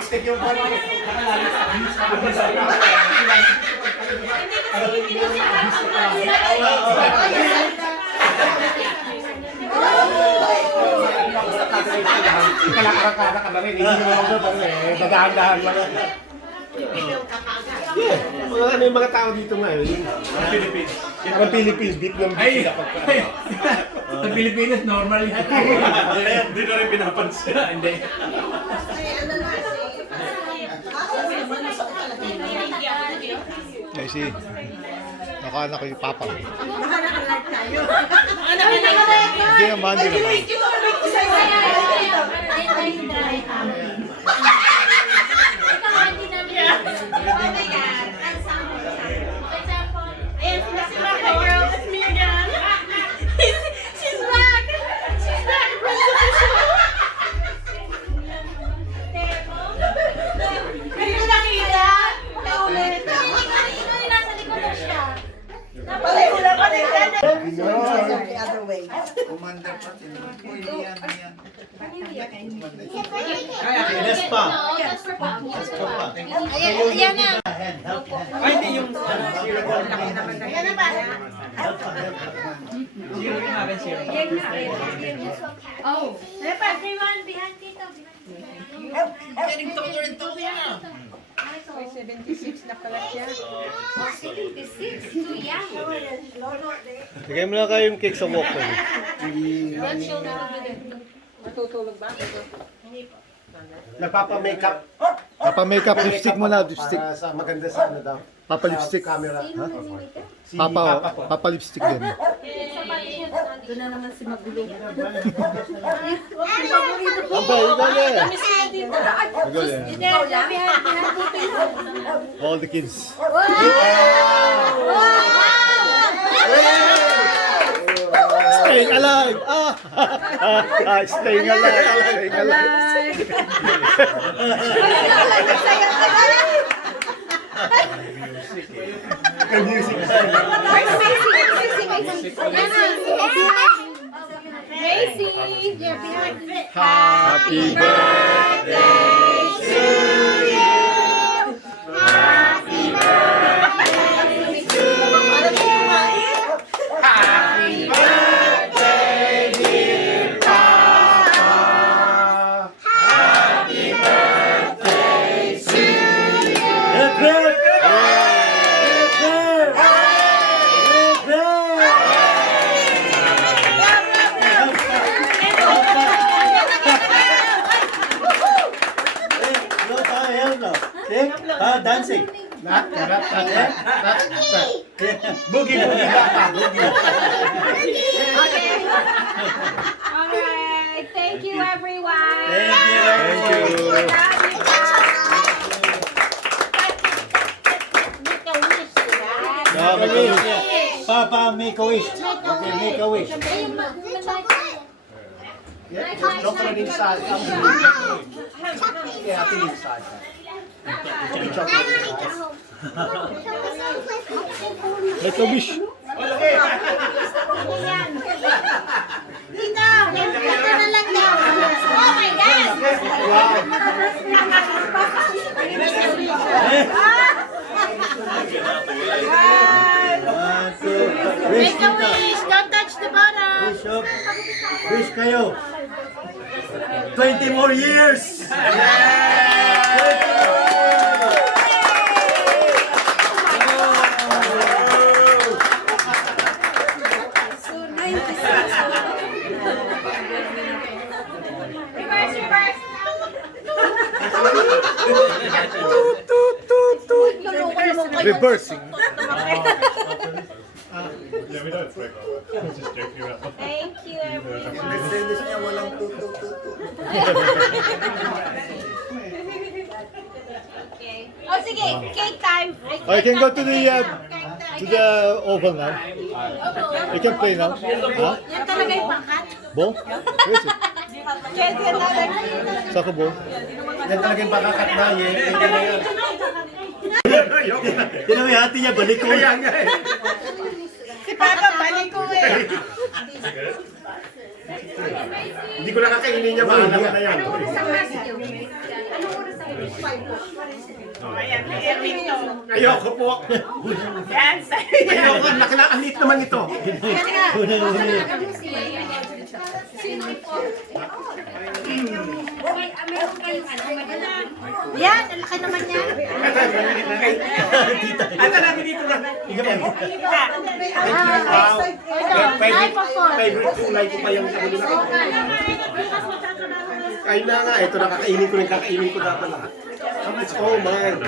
Stick yung pano. Kalakara ka na rin. Hindi mo lang doon. Dadahan-dahan lang. Ano yung mga tao dito nga? Philippines. Ang Philippines, beat ng beat. Sa Pilipinas, normal yan. Hindi na rin pinapansin. Hindi. Ay, si nakaanak ko yung papa. Hindi naman, hindi naman. Commander Patin. Uy, yan. Yes pa. Ayan na. Ay, hindi yung... Ayan na ba? Zero yung akin, zero. Oh. Everyone behind Tito. Getting taller and taller now. 76 na pala siya. 76? Too young. Bigay mo na kayong cake sa walk ko. Matutulog ba? Nagpapa-makeup. Papa-makeup, lipstick mo na, lipstick. Para sa maganda sa ano daw. Papa-lipstick. Camera. Ha? Si Papa, po. papa-lipstick din. Doon na naman si Magulo. Aba, ito na. Magulo yan. All the kids. Staying alive! Staying alive! Staying alive! The music. Happy birthday! Dancing. Boogie. Alright, thank you everyone. Thank you. Papa, make a wish. Okay, make a wish. Chocolate inside. Yeah, happy inside. Make a wish. Dito, dito na lang daw. Oh my God! Make a wish! Don't touch the bottom! Wish kayo. 20 more years! Reversing. Yeah, we know it's like that. I'm just joking around. Thank you, everyone. Mercedes niya walang tutu-tutu. Okay. Oh, sige. Cake time. Oh, you can go to the oval now. You can play now. Huh? Yan talaga yung pangkat. Ball? Where is it? Kaya yan talaga. Soccer ball? Yan talaga yung pakakat na yun. Yan ang may hati niya, balik ko. Kaya nga eh. Si Papa, balik ko eh. Hindi ko nakakainin niya, bahala ka na yan. Ayoko po. Ayoko, nakilaalit naman ito. Yan, ang laki naman yan. Ito namin dito na. Favorite kulay ko pa yung kain na nga, ito nakakainin ko rin, kakainin ko dapat lahat. It's all mine.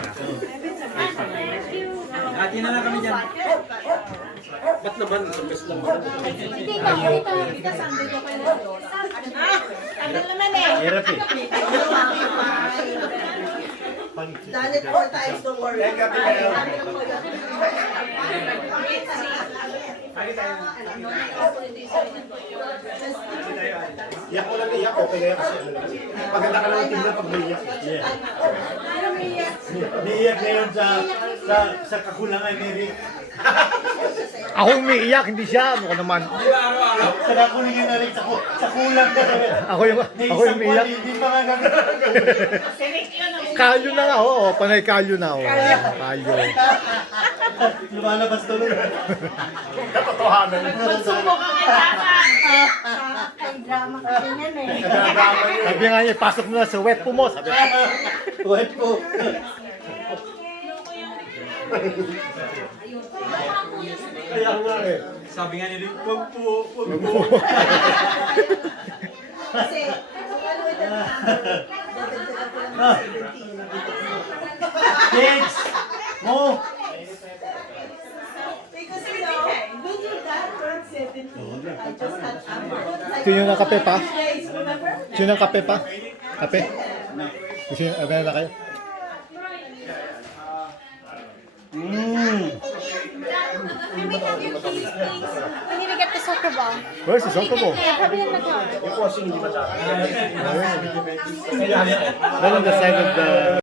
Hati na lang kami dyan. Ba't naman? Isang best lang. Hirap eh. Done it 4 times, don't worry. Iyak ko lang iyak, okay na yan kasi ano lang. Maganda ka lang tingnan pag may iyak. Naiiyak ngayon sa kakulangan ni Rick. Ako umiiyak, hindi siya. Ano ka naman? Sa kakulangan na Rick, sa kulang na rin. Ako yung umiiyak. Hindi pa nga gagawin. Kalyo na nga, oo. Panay kalyo na, oo. Kalyo. Lumalabas tuloy. Katotohanan. Magsumbong ka kay Tama. Ay, drama kasi yan eh. Sabi nga niya, pasok mo na sa wet po mo. Sabi, wet po. Kaya nga eh. Sabi nga nila, wag po. Kasi, ano ito na Kids! Mo! Because you know, when your dad turned 17, I just had Gusto nyo ng kape pa? days, remember? Gusto nyo ng kape pa? Kape? Gusto nyo, abay na kayo? Can we have your keys, please? We need to get the soccer ball. Where's the soccer ball? Yeah, put it in the car. Yung posing hindi masyado. Then on the side of the